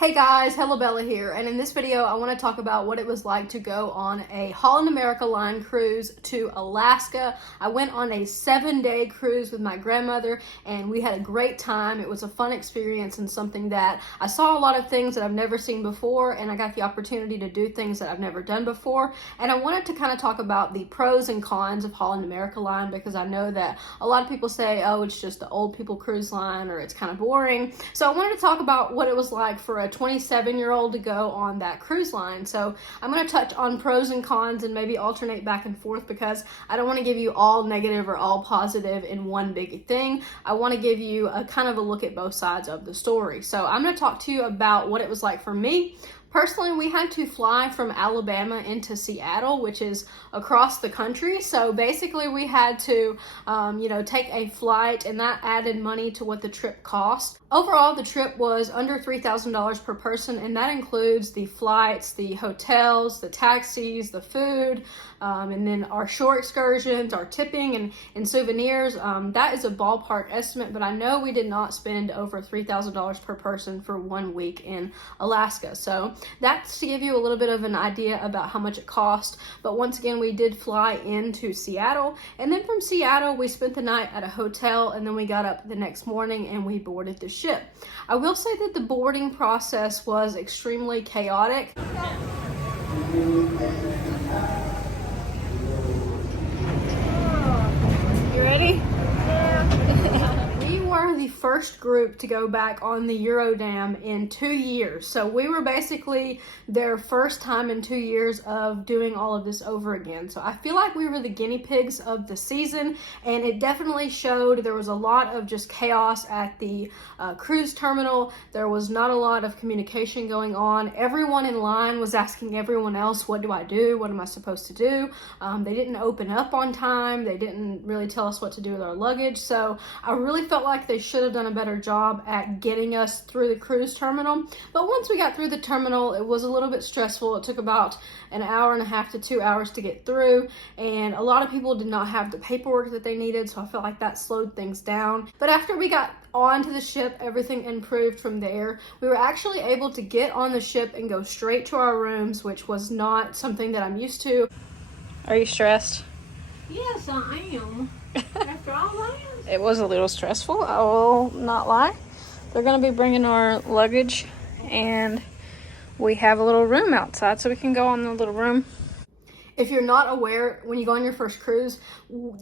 Hey guys, Hello Bella here, and in this video I want to talk about what it was like to go on a Holland America Line cruise to Alaska. I went on a 7-day cruise with my grandmother and we had a great time. It was a fun experience and something that I saw a lot of things that I've never seen before, and I got the opportunity to do things that I've never done before. And I wanted to kind of talk about the pros and cons of Holland America Line, because I know that a lot of people say, oh, it's just the old people cruise line or it's kind of boring. So I wanted to talk about what it was like for a 27-year-old to go on that cruise line. So I'm going to touch on pros and cons and maybe alternate back and forth, because I don't want to give you all negative or all positive in one big thing. I want to give you a kind of a look at both sides of the story. So I'm going to talk to you about what it was like for me. Personally, we had to fly from Alabama into Seattle, which is across the country. So basically we had to, take a flight, and that added money to what the trip cost. Overall, the trip was under $3,000 per person, and that includes the flights, the hotels, the taxis, the food, and then our shore excursions, our tipping, and souvenirs. That is a ballpark estimate, but I know we did not spend over $3,000 per person for 1 week in Alaska. So that's to give you a little bit of an idea about how much it cost. But once again, we did fly into Seattle, and then from Seattle we spent the night at a hotel, and then we got up the next morning and we boarded the ship. I will say that the boarding process was extremely chaotic. You ready? We were the first group to go back on the Eurodam in 2 years. So we were basically their first time in 2 years of doing all of this over again. So I feel like we were the guinea pigs of the season, and it definitely showed. There was a lot of just chaos at the cruise terminal. There was not a lot of communication going on. Everyone in line was asking everyone else, what do I do? What am I supposed to do? They didn't open up on time. They didn't really tell us what to do with our luggage. So I really felt like they should have done a better job at getting us through the cruise terminal. But once we got through the terminal, it was a little bit stressful. It took about an hour and a half to 2 hours to get through, and a lot of people did not have the paperwork that they needed, so I felt like that slowed things down. But after we got onto the ship, everything improved from there. We were actually able to get on the ship and go straight to our rooms, which was not something that I'm used to. Are you stressed? Yes, I am. After all that. It was a little stressful, I will not lie. They're going to be bringing our luggage, and we have a little room outside, so we can go in the little room. If you're not aware, when you go on your first cruise,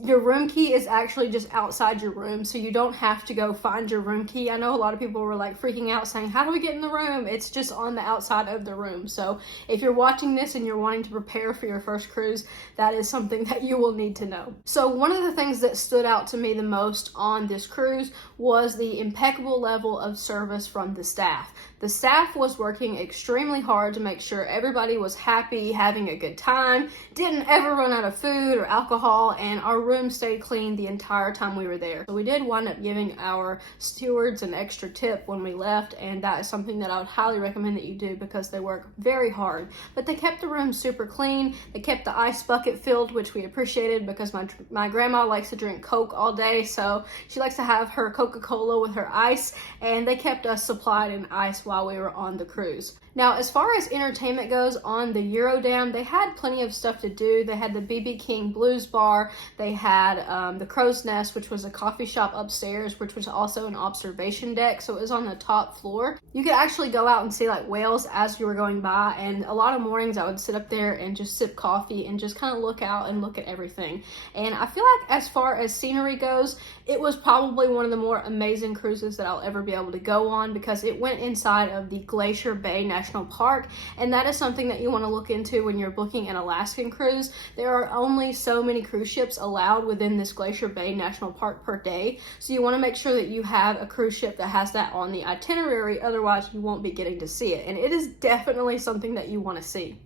your room key is actually just outside your room, so you don't have to go find your room key. I know a lot of people were like freaking out saying, how do we get in the room? It's just on the outside of the room. So if you're watching this and you're wanting to prepare for your first cruise, that is something that you will need to know. So one of the things that stood out to me the most on this cruise was the impeccable level of service from the staff. The staff was working extremely hard to make sure everybody was happy, having a good time, didn't ever run out of food or alcohol, and our room stayed clean the entire time we were there. So we did wind up giving our stewards an extra tip when we left, and that is something that I would highly recommend that you do, because they work very hard. But they kept the room super clean. They kept the ice bucket filled, which we appreciated, because my grandma likes to drink Coke all day, so she likes to have her Coca-Cola with her ice, and they kept us supplied in ice while we were on the cruise. Now, as far as entertainment goes on the Eurodam, they had plenty of stuff to do. They had the BB King Blues Bar. They had the Crow's Nest, which was a coffee shop upstairs, which was also an observation deck, so it was on the top floor. You could actually go out and see like whales as you were going by, and a lot of mornings I would sit up there and just sip coffee and just kind of look out and look at everything. And I feel like as far as scenery goes, it was probably one of the more amazing cruises that I'll ever be able to go on, because it went inside of the Glacier Bay National Park, and that is something that you want to look into when you're booking an Alaskan cruise. There are only so many cruise ships allowed within this Glacier Bay National Park per day, so you want to make sure that you have a cruise ship that has that on the itinerary, otherwise you won't be getting to see it, and it is definitely something that you want to see.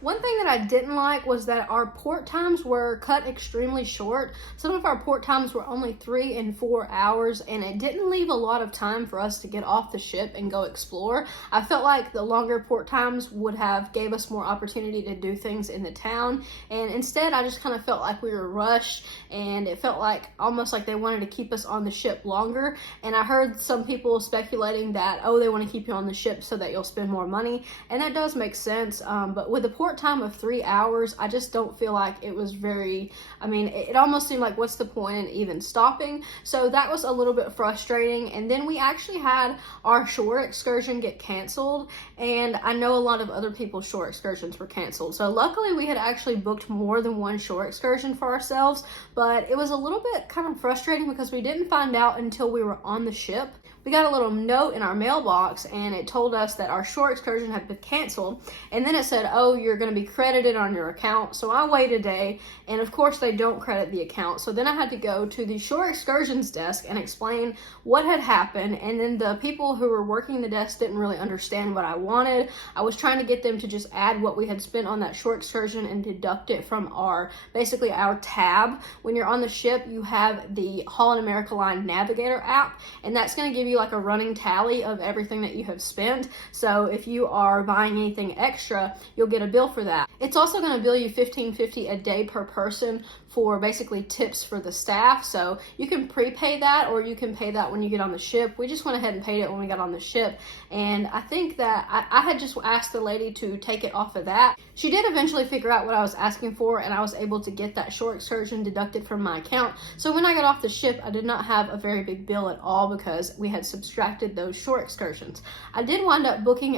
One thing that I didn't like was that our port times were cut extremely short. Some of our port times were only 3 and 4 hours, and it didn't leave a lot of time for us to get off the ship and go explore. I felt like the longer port times would have gave us more opportunity to do things in the town, and instead I just kind of felt like we were rushed, and it felt like almost like they wanted to keep us on the ship longer. And I heard some people speculating that, oh, they want to keep you on the ship so that you'll spend more money, and that does make sense. But with the port time of 3 hours, I just don't feel like it was very, I mean, it almost seemed like what's the point in even stopping? So that was a little bit frustrating. And then we actually had our shore excursion get canceled, and I know a lot of other people's shore excursions were canceled. So luckily we had actually booked more than one shore excursion for ourselves, but it was a little bit kind of frustrating because we didn't find out until we were on the ship. We got a little note in our mailbox, and it told us that our shore excursion had been canceled, and then it said, oh, you're going to be credited on your account. So I waited a day, and of course they don't credit the account. So then I had to go to the shore excursions desk and explain what had happened, and then the people who were working the desk didn't really understand what I wanted. I was trying to get them to just add what we had spent on that shore excursion and deduct it from basically our tab. When you're on the ship, you have the Holland America Line Navigator app, and that's going to give you like a running tally of everything that you have spent. So if you are buying anything extra, you'll get a bill for that. It's also going to bill you $15.50 a day per person for basically tips for the staff. So you can prepay that, or you can pay that when you get on the ship. We just went ahead and paid it when we got on the ship, and I think that I had just asked the lady to take it off of that. She did eventually figure out what I was asking for, and I was able to get that shore excursion deducted from my account. So when I got off the ship, I did not have a very big bill at all because we had subtracted those shore excursions. I did wind up booking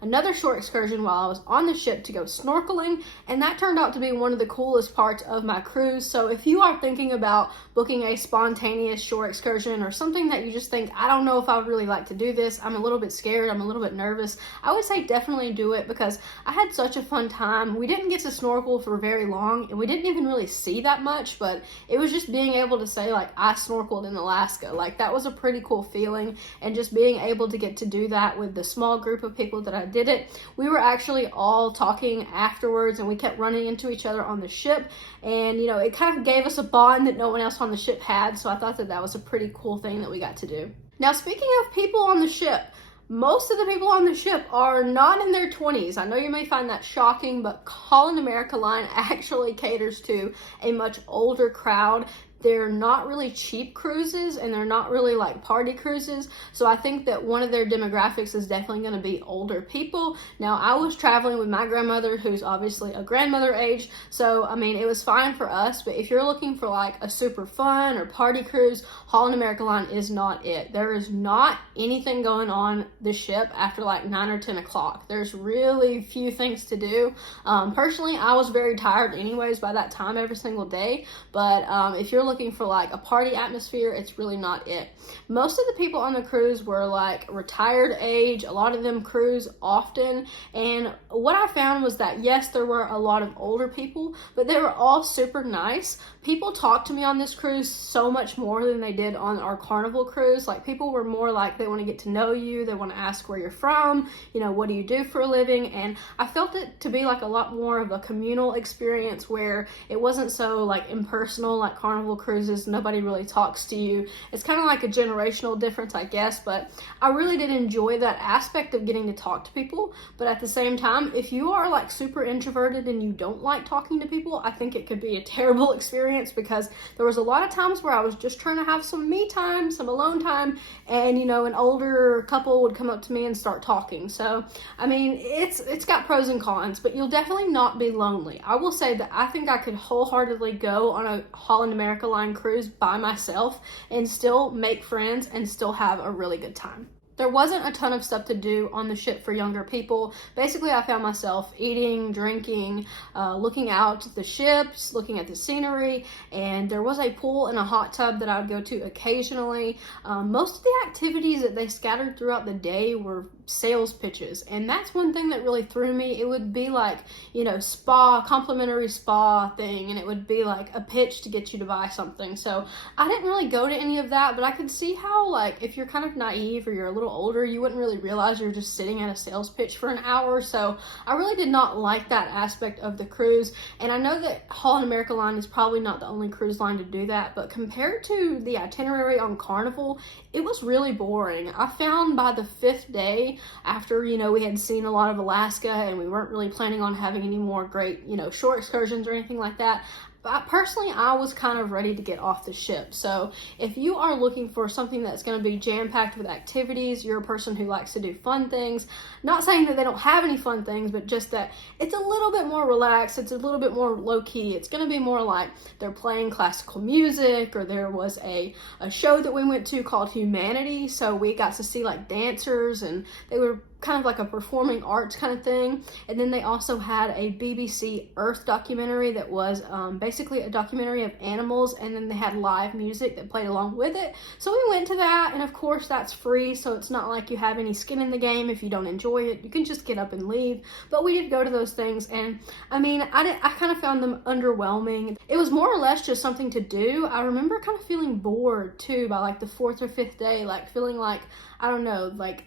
another shore excursion while I was on the ship to go snorkeling, and that turned out to be one of the coolest parts of my cruise. So if you are thinking about booking a spontaneous shore excursion or something that you just think, I don't know if I would really like to do this, I'm a little bit scared, I'm a little bit nervous, I would say definitely do it because I had such a fun time. We didn't get to snorkel for very long, and we didn't even really see that much, but it was just being able to say, like, I snorkeled in Alaska. Like, that was a pretty cool feeling, and just being able to get to do that with the small group of people that I did it. We were actually all talking afterwards, and we kept running into each other on the ship, and you know, it kind of gave us a bond that no one else on the ship had. So I thought that that was a pretty cool thing that we got to do. Now, speaking of people on the ship, most of the people on the ship are not in their 20s. I know you may find that shocking, but Holland America Line actually caters to a much older crowd. They're not really cheap cruises, and they're not really like party cruises. So I think that one of their demographics is definitely going to be older people. Now, I was traveling with my grandmother, who's obviously a grandmother age. So, I mean, it was fine for us. But if you're looking for like a super fun or party cruise, Holland America Line is not it. There is not anything going on the ship after like 9 or 10 o'clock. There's really few things to do. Personally, I was very tired anyways by that time every single day. But if you're looking for like a party atmosphere, it's really not it. Most of the people on the cruise were like retired age. A lot of them cruise often, and what I found was that yes, there were a lot of older people, but they were all super nice. People talked to me on this cruise so much more than they did on our Carnival cruise. Like, people were more like, they want to get to know you, they want to ask where you're from, you know, what do you do for a living? And I felt it to be like a lot more of a communal experience, where it wasn't so like impersonal like Carnival cruises. Nobody really talks to you. It's kind of like a generational difference, I guess, but I really did enjoy that aspect of getting to talk to people. But at the same time, if you are like super introverted and you don't like talking to people, I think it could be a terrible experience, because there was a lot of times where I was just trying to have some me time, some alone time, and you know, an older couple would come up to me and start talking. So I mean, it's got pros and cons, but you'll definitely not be lonely. I will say that I think I could wholeheartedly go on a Holland America Line cruise by myself and still make friends and still have a really good time. There wasn't a ton of stuff to do on the ship for younger people. Basically, I found myself eating, drinking, looking out at the ships, looking at the scenery, and there was a pool and a hot tub that I would go to occasionally. Most of the activities that they scattered throughout the day were sales pitches, and that's one thing that really threw me. It would be like, you know, spa, complimentary spa thing, and it would be like a pitch to get you to buy something. So I didn't really go to any of that, but I could see how, like, if you're kind of naive or you're a little older, you wouldn't really realize you're just sitting at a sales pitch for an hour. So I really did not like that aspect of the cruise, and I know that Holland America Line is probably not the only cruise line to do that, but compared to the itinerary on Carnival, it was really boring. I found by the 5th day, after, you know, we had seen a lot of Alaska and we weren't really planning on having any more great, you know, shore excursions or anything like that, personally, I was kind of ready to get off the ship. So if you are looking for something that's going to be jam-packed with activities, you're a person who likes to do fun things, not saying that they don't have any fun things, but just that it's a little bit more relaxed, it's a little bit more low-key. It's going to be more like they're playing classical music, or there was a show that we went to called Humanity, so we got to see like dancers, and they were kind of like a performing arts kind of thing. And then they also had a BBC Earth documentary that was basically a documentary of animals, and then they had live music that played along with it. So we went to that, and of course that's free, so it's not like you have any skin in the game. If you don't enjoy it, you can just get up and leave. But we did go to those things, and I mean, I kind of found them underwhelming. It was more or less just something to do. I remember kind of feeling bored too by like the 4th or 5th day, like feeling like, I don't know, like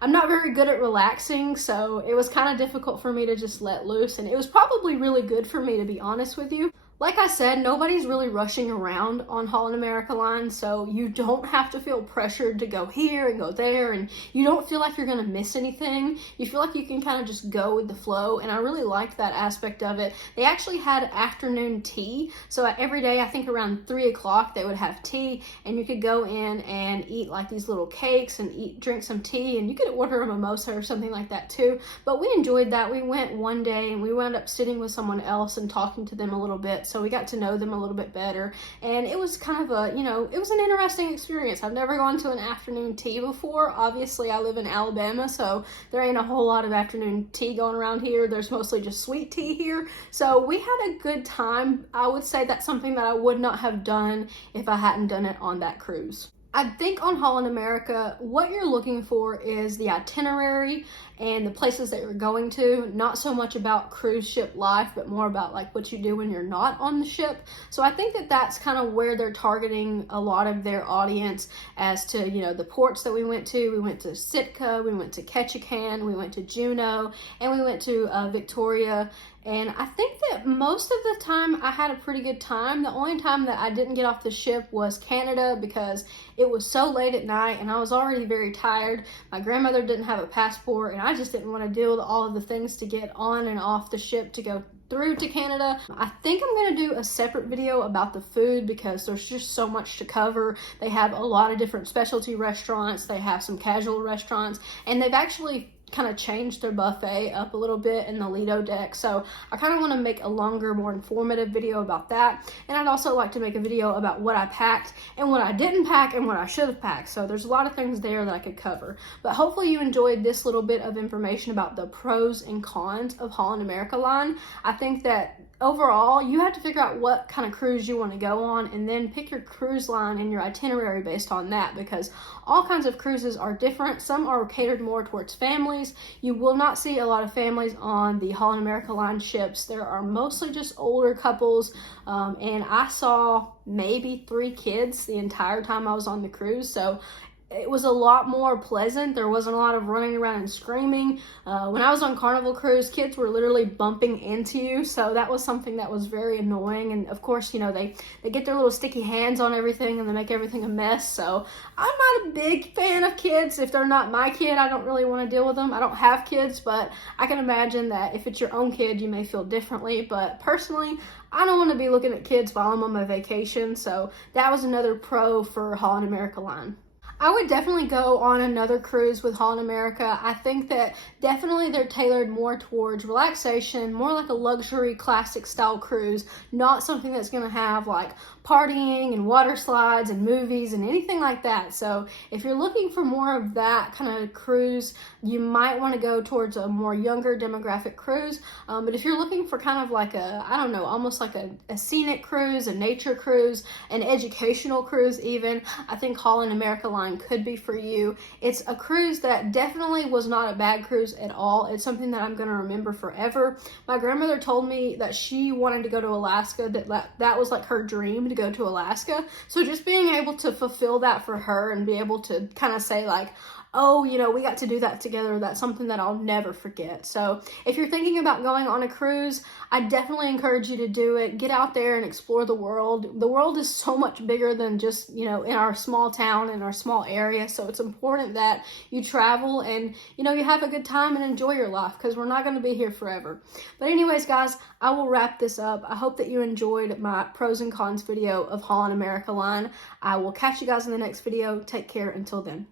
I'm not very good at relaxing, so it was kind of difficult for me to just let loose, and it was probably really good for me, to be honest with you. Like I said, nobody's really rushing around on Holland America Line, so you don't have to feel pressured to go here and go there, and you don't feel like you're going to miss anything. You feel like you can kind of just go with the flow, and I really liked that aspect of it. They actually had afternoon tea, so every day, I think around 3 o'clock, they would have tea, and you could go in and eat like these little cakes and drink some tea, and you could order a mimosa or something like that too. But we enjoyed that. We went one day, and we wound up sitting with someone else and talking to them a little bit, so we got to know them a little bit better, and it was kind of a, you know, it was an interesting experience. I've never gone to an afternoon tea before. Obviously, I live in Alabama, so there ain't a whole lot of afternoon tea going around here. There's mostly just sweet tea here, so we had a good time. I would say that's something that I would not have done if I hadn't done it on that cruise. I think on Holland America, what you're looking for is the itinerary and the places that you're going to, not so much about cruise ship life, but more about like what you do when you're not on the ship. So I think that that's kind of where they're targeting a lot of their audience as to, you know, the ports that we went to. We went to Sitka, we went to Ketchikan, we went to Juneau, and we went to Victoria. And I think that most of the time I had a pretty good time. The only time that I didn't get off the ship was Canada, because it was so late at night and I was already very tired. My grandmother didn't have a passport, and I just didn't want to deal with all of the things to get on and off the ship to go through to Canada. I think I'm going to do a separate video about the food, because there's just so much to cover. They have a lot of different specialty restaurants, they have some casual restaurants, and they've actually kind of changed their buffet up a little bit in the Lido deck. So I kind of want to make a longer, more informative video about that. And I'd also like to make a video about what I packed and what I didn't pack and what I should have packed. So there's a lot of things there that I could cover. But hopefully you enjoyed this little bit of information about the pros and cons of Holland America Line. I think that overall, you have to figure out what kind of cruise you want to go on, and then pick your cruise line and your itinerary based on that, because all kinds of cruises are different. Some are catered more towards families. You will not see a lot of families on the Holland America Line ships. There are mostly just older couples, and I saw maybe 3 kids the entire time I was on the cruise, so it was a lot more pleasant. There wasn't a lot of running around and screaming. When I was on Carnival Cruise, kids were literally bumping into you, so that was something that was very annoying. And of course, you know, they get their little sticky hands on everything and they make everything a mess. So I'm not a big fan of kids. If they're not my kid, I don't really want to deal with them. I don't have kids, but I can imagine that if it's your own kid, you may feel differently. But personally, I don't want to be looking at kids while I'm on my vacation, so that was another pro for Holland America Line. I would definitely go on another cruise with Holland America. I think that definitely they're tailored more towards relaxation, more like a luxury classic style cruise, not something that's going to have like partying and water slides and movies and anything like that. So if you're looking for more of that kind of cruise, you might want to go towards a more younger demographic cruise. But if you're looking for kind of like a, I don't know, almost like a scenic cruise, a nature cruise, an educational cruise even, I think Holland America Line Line could be for you. It's a cruise that definitely was not a bad cruise at all. It's something that I'm going to remember forever. My grandmother told me that she wanted to go to Alaska, that was like her dream, to go to Alaska. So just being able to fulfill that for her and be able to kind of say like, oh, you know, we got to do that together, that's something that I'll never forget. So if you're thinking about going on a cruise, I definitely encourage you to do it. Get out there and explore the world. The world is so much bigger than just, you know, in our small town, in our small area. So it's important that you travel and, you know, you have a good time and enjoy your life, because we're not going to be here forever. But anyways, guys, I will wrap this up. I hope that you enjoyed my pros and cons video of Holland America Line. I will catch you guys in the next video. Take care until then.